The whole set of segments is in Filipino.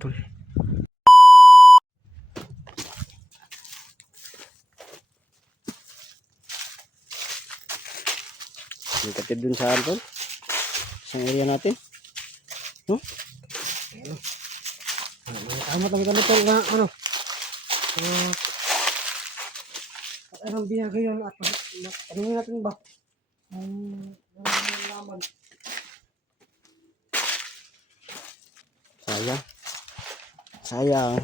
Tol. Ikatid dun sa tol. Sa area natin. No? Tama kami tol na ano. Anong biyagay yan at ano natin ba? Laman. Sayang. Sayang.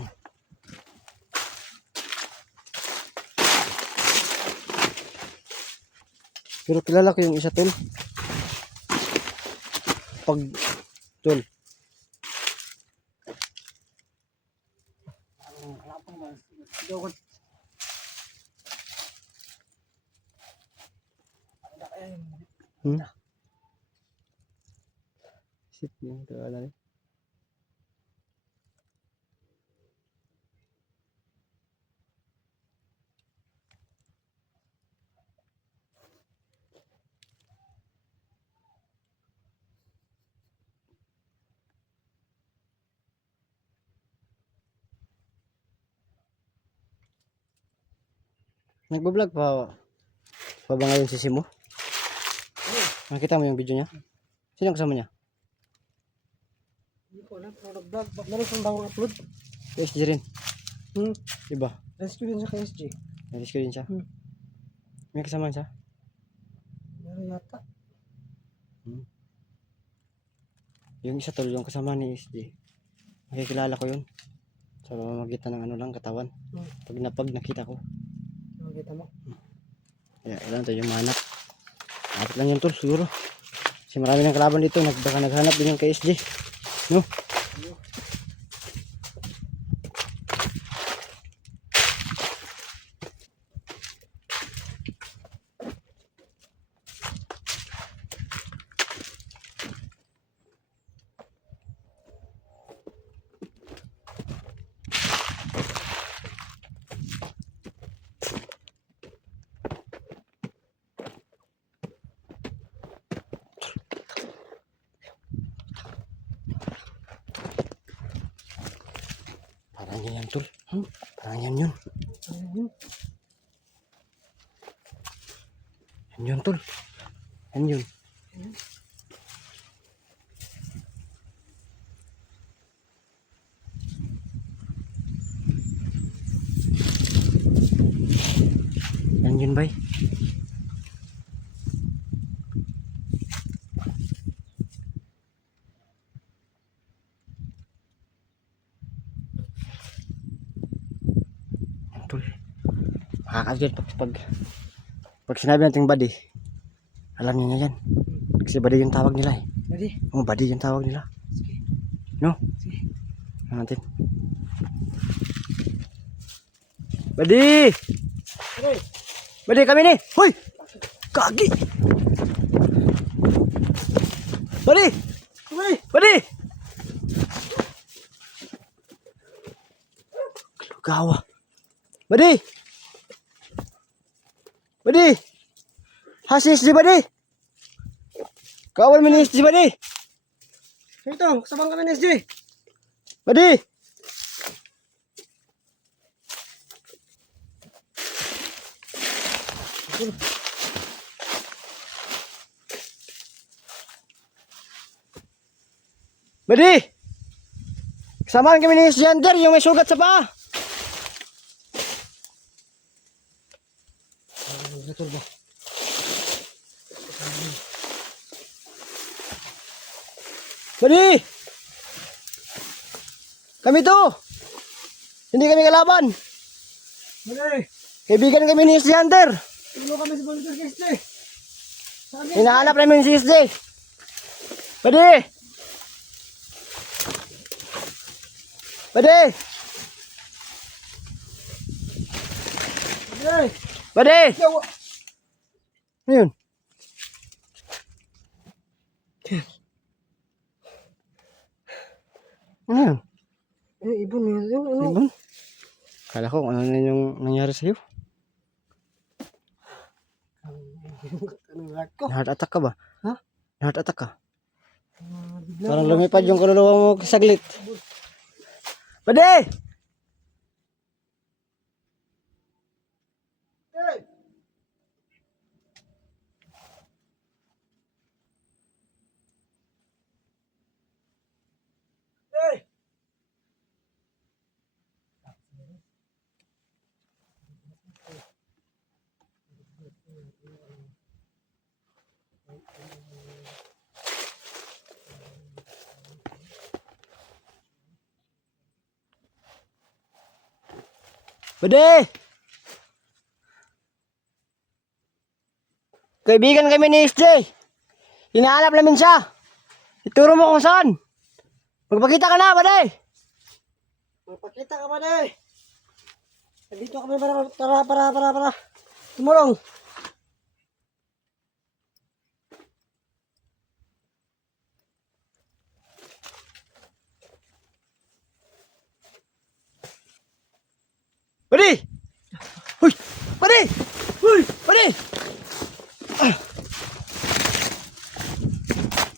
Pero kilala ko yung isa tol. Pag tol. Sip yung kilala rin. Nagbablog pa ba ngayon si Simo? Nakita mo yung video niya? Sino kasama niya? Hindi ko alam, nag-vlog. Meron siyang bagong upload. KSG rin. Diba? Rescue din sa KSG. Rescue din siya. May kasama siya? Meron yata. Yung isa tol, yung kasama ni SG. Nakikilala ko yun. Sa magitan ng ano lang, katawan. Pag nakita ko. Nakita mo? Kaya ilan to yung manap. Dapat lang yun tol, siguro. Kasi marami ng kalaban dito. Baka naghanap din yung KSG. No? Parang yan yan tol. Parang yan yun. Yan yun tol. Yan yun. Yan yun bay. Tol. Makakagyan pag sinabi natin body, alam niyo na yan. Kasi body yung tawag nila eh. Body? Oo, body yung tawag nila. Sige. No? Sige. Ano natin? Body! Aray! Body kami ni! Hoy! Kagi! Body! Aray! Body! Gawa. Badi. Badi. Hasis di badi. Kawan minis di badi. Ito, kasabang kami ni SJ. Badi. Badi. Kesamaan kami ni Jander yung may sugat sa paa. Betul ba? Badi. Kami to. Hindi kami kalaban. Badi! Kaibigan kami ni Jander. Tulong kami sa volunteer KSJ. Hinahanap namin si SJ. Badi. Badi. Badi! Badi. Yawa! Ano yun? Ano yun? Ibon yun. Ano? Ibon? Kala ko ano na yung nangyari sa'yo. Anong heart ko? Heart attack ka ba? Ha? Heart attack ka? Bigla Parang lumipad yung kaluluwa mo saglit. Bade! Hey! Hey! Bade! Kaibigan kami ni SJ. Hinahanap namin siya. Ituro mo kung saan. Magpakita ka na, Bade! Magpakita ka ba na eh? Nandito kami para. Tumulong. Bade! Huy! Bade! Huy! Bade!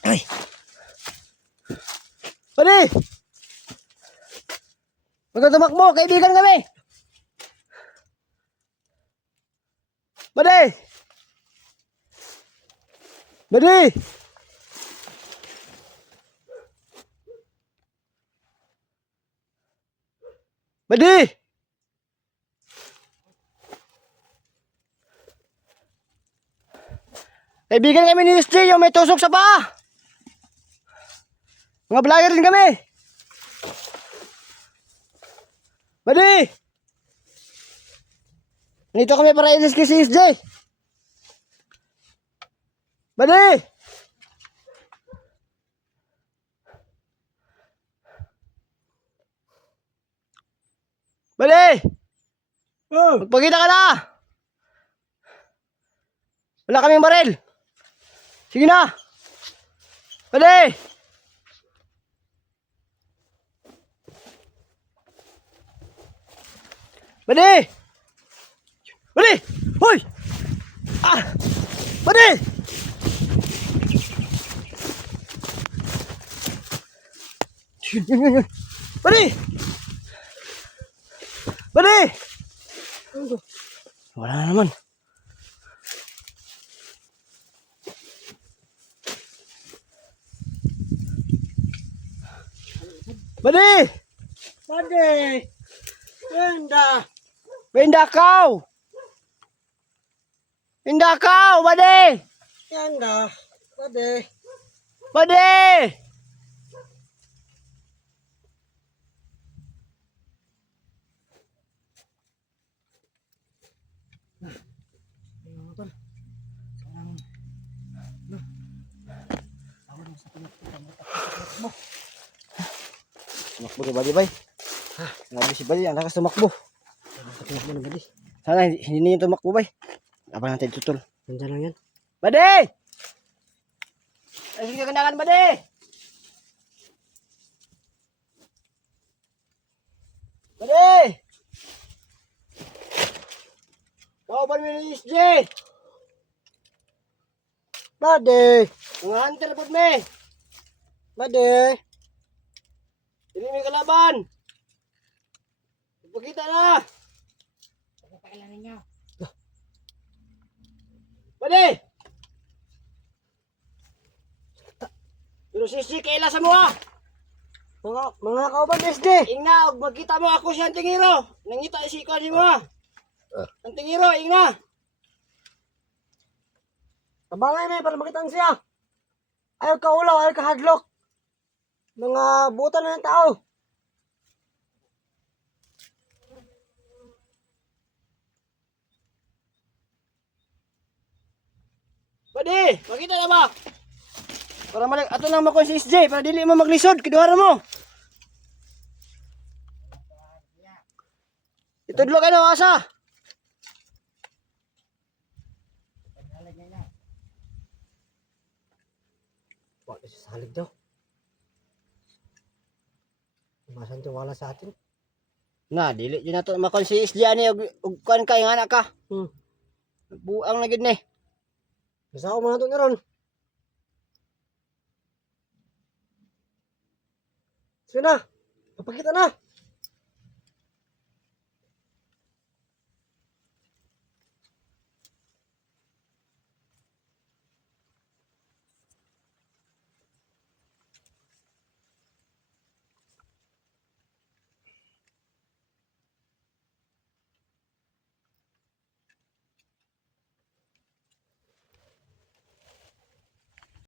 Ay! Bade! Huwag kang tumakbo, kaibigan kami! Bade! Bade! Bade! Kaibigan kami ni SJ, yung may tusok sa paa. Mga vlogger din kami. Bade! Nandito kami para i-rescue si SJ. Bade! Bade! Oh! Magpakita ka na! Wala kaming baril. Sige na! Bade! Bade! Bade! Hoy! Ah! Bade! Yun. Bade! Bade! Wala na naman. Bade! Bade! Ganda! Pindakaw! Pindakaw! Bade! Ganda! Bade! Bade! Tumakbo si Bade, bay. Grabe si Bade, ang lakas tumakbo. Tumakbo na Bade. Sana hindi niya tumakbo, bay. Abang natin tutol. Nandiyan lang yan. Bade! Ay, sige kandakan, Bade! Bade! Kauban mo ni SJ! Bade! Mga hunter po me! Bade! Hindi may kalaban! Ipagkita na! Pakailanin niyo. Bade! Pero si SJ, kaila sa mga! Mga kauban SD! Ingna, og magkita mo ako siyang tingiro! Nangita si Ikaw si mga! Ang tingiro, ingna! Tabangay may para makitaan siya. Ayaw ka ulaw, ayaw ka hadlock. Mga buta na ng tao. Bade! Makita na ba? Para malag ato lang makon si SJ para dili mo maglisod kiduhara mo. Itudlo ka na asa. Wala siya sa halig daw. Masan tiwala sa atin. Na dili yun nato makon si SJ ani og kuan ka ingana ka. Buang na gid ni. Basta ako mga ito nga ron. Sige na. Papakita na.